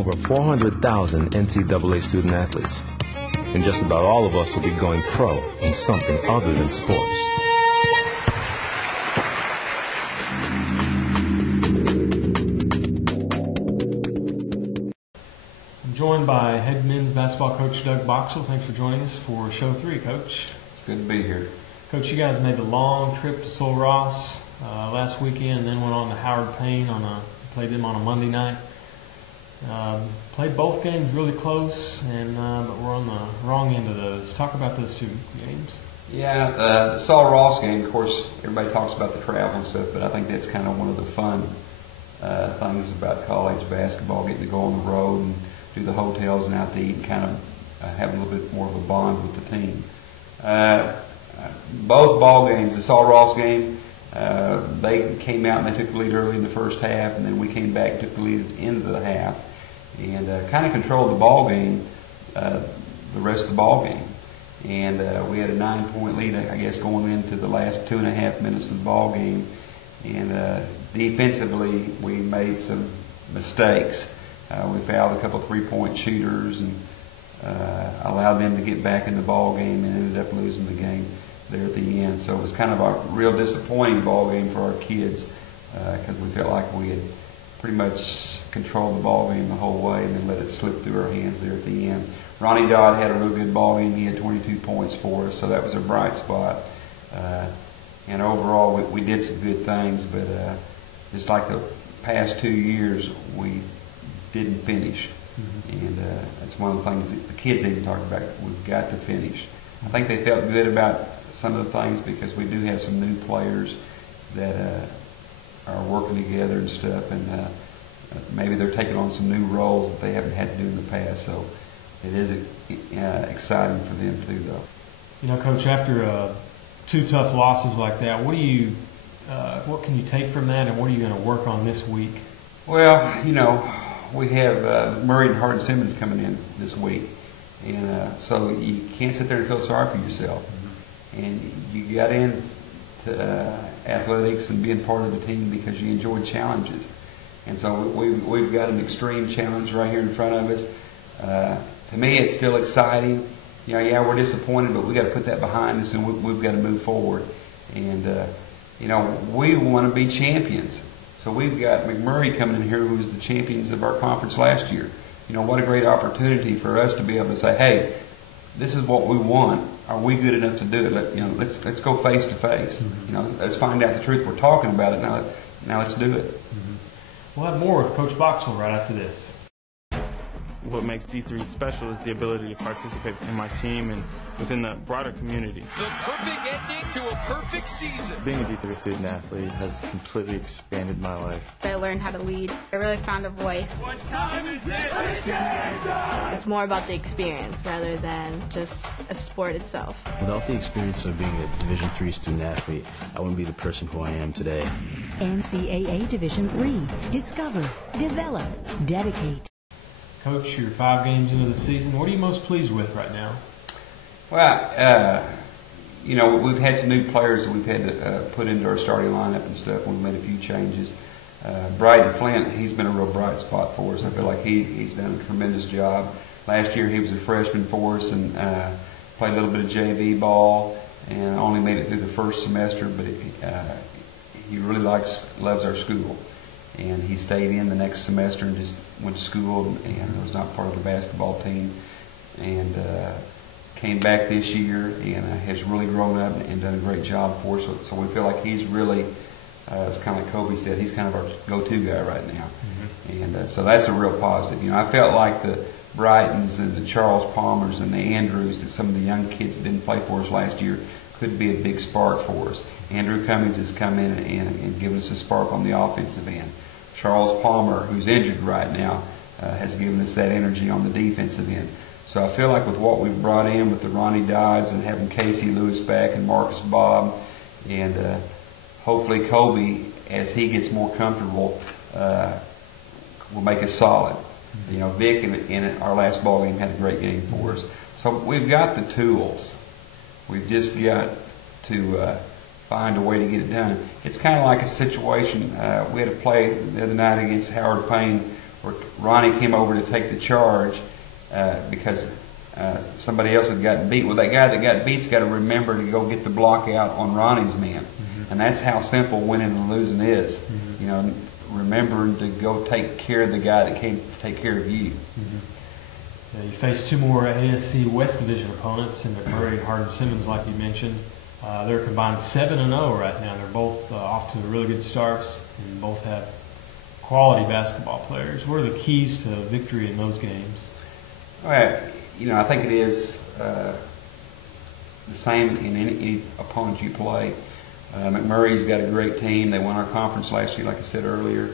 over 400,000 NCAA student athletes. And just about all of us will be going pro in something other than sports. I'm joined by head men's basketball coach Doug Boxell. Thanks for joining us for Show 3, Coach. It's good to be here. Coach, you guys made the long trip to Sul Ross last weekend, and then went on to Howard Payne played them on a Monday night. Played both games really close, but we're on the wrong end of those. Talk about those two games. Yeah, the Sul Ross game, of course, everybody talks about the travel and stuff, but I think that's kind of one of the fun things about college basketball, getting to go on the road and do the hotels and out to eat and kind of have a little bit more of a bond with the team. Both ball games, the Sul Ross game, they came out and they took the lead early in the first half, and then we came back and took the lead at the end of the half, and kind of controlled the ball game, the rest of the ball game. And we had a 9-point lead, I guess, going into the last 2.5 minutes of the ball game. And defensively, we made some mistakes. We fouled a couple of 3-point shooters and allowed them to get back in the ball game, and ended up losing the game there at the end. So it was kind of a real disappointing ball game for our kids, because we felt like we had pretty much controlled the ball game the whole way and then let it slip through our hands there at the end. Ronnie Dodd had a real good ball game. He had 22 points for us, so that was a bright spot. And overall, we did some good things, but just like the past 2 years, we didn't finish. Mm-hmm. And that's one of the things that the kids even talk about. We've got to finish. I think they felt good about some of the things because we do have some new players that are working together and stuff, and maybe they're taking on some new roles that they haven't had to do in the past. So it is exciting for them too, though. You know, Coach, after 2 tough losses like that, what can you take from that, and what are you going to work on this week? Well, you know, we have Murray and Hardin Simmons coming in this week, and so you can't sit there and feel sorry for yourself. Mm-hmm. And you got into athletics and being part of the team because you enjoyed challenges. And so we've got an extreme challenge right here in front of us. To me, it's still exciting. You know, yeah, we're disappointed, but we got to put that behind us, and we've got to move forward. And you know, we want to be champions. So we've got McMurray coming in here, who was the champions of our conference last year. You know, what a great opportunity for us to be able to say, hey, this is what we want. Are we good enough to do it? Let's go face to face. You know, let's find out the truth. We're talking about it now. Let's do it. Mm-hmm. We'll have more with Coach Boxell right after this. What makes D3 special is the ability to participate in my team and within the broader community. The perfect ending to a perfect season. Being a D3 student athlete has completely expanded my life. I learned how to lead. I really found a voice. What time is it? It's more about the experience rather than just a sport itself. Without the experience of being a Division III student athlete, I wouldn't be the person who I am today. NCAA Division III. Discover, develop, dedicate. Coach, you're 5 games into the season. What are you most pleased with right now? Well, you know, we've had some new players that we've had to put into our starting lineup and stuff. We've made a few changes. Bryden Flint, he's been a real bright spot for us. I feel like he's done a tremendous job. Last year he was a freshman for us and played a little bit of JV ball and only made it through the first semester, but he really loves our school. And he stayed in the next semester and just went to school and was not part of the basketball team. And came back this year and has really grown up and done a great job for us. So we feel like he's really, it's kind of like Kobe said, he's kind of our go-to guy right now. Mm-hmm. And so that's a real positive. You know, I felt like the Brightons and the Charles Palmers and the Andrews, some of the young kids that didn't play for us last year, could be a big spark for us. Andrew Cummings has come in and given us a spark on the offensive end. Charles Palmer, who's injured right now, has given us that energy on the defensive end. So I feel like with what we've brought in with the Ronnie Dodds and having Casey Lewis back and Marcus Bob and hopefully Kobe, as he gets more comfortable, will make us solid. You know, Vic in our last ball game had a great game for us. So we've got the tools. We've just got to find a way to get it done. It's kind of like a situation. We had a play the other night against Howard Payne where Ronnie came over to take the charge because somebody else had gotten beat. Well, that guy that got beat's got to remember to go get the block out on Ronnie's man. And that's how simple winning and losing is. You know, remembering to go take care of the guy that came to take care of you. Yeah, you face two more ASC West Division opponents in McMurray, Hardin-Simmons, like you mentioned. They're combined 7-0 right now. They're both off to really good starts, and both have quality basketball players. What are the keys to victory in those games? Well, you know, I think it is the same in any opponent you play. McMurray's got a great team. They won our conference last year, like I said earlier.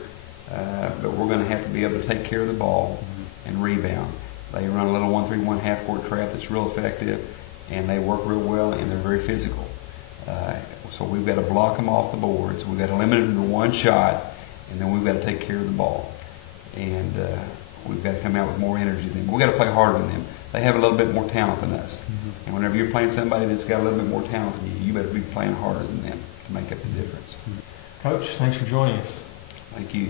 But we're going to have to be able to take care of the ball and rebound. They run a little 1-3-1 half-court trap that's real effective, and they work real well, and they're very physical. So we've got to block them off the boards. We've got to limit them to one shot, and then we've got to take care of the ball. And we've got to come out with more energy than them. We've got to play harder than them. They have a little bit more talent than us. And whenever you're playing somebody that's got a little bit more talent than you, you better be playing harder than them to make up the difference. Coach, thanks for joining us. Thank you.